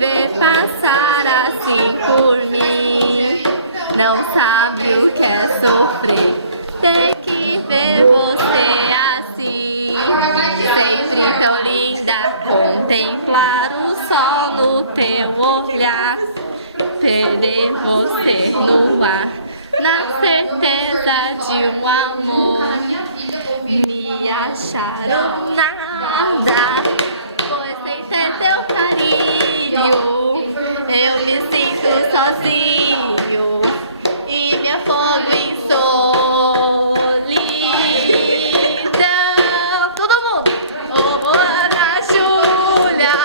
ver passar assim por mim. Não sabe o que é sofrer. Tem que ver você assim, sempre tão linda. Contemplar o sol no teu olhar, perder você no ar, na certeza de um amor. Me acharam nada, pois sem ter teu carinho eu me sinto sozinho e me afogo em solidão. Todo mundo! Oh, Ana Júlia!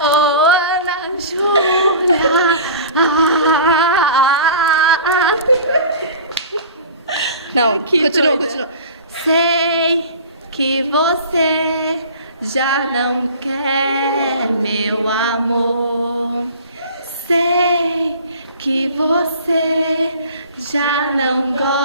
Oh, Ana Júlia! Não, continua. Sei que você já não quer meu amor. Sei que você já não gosta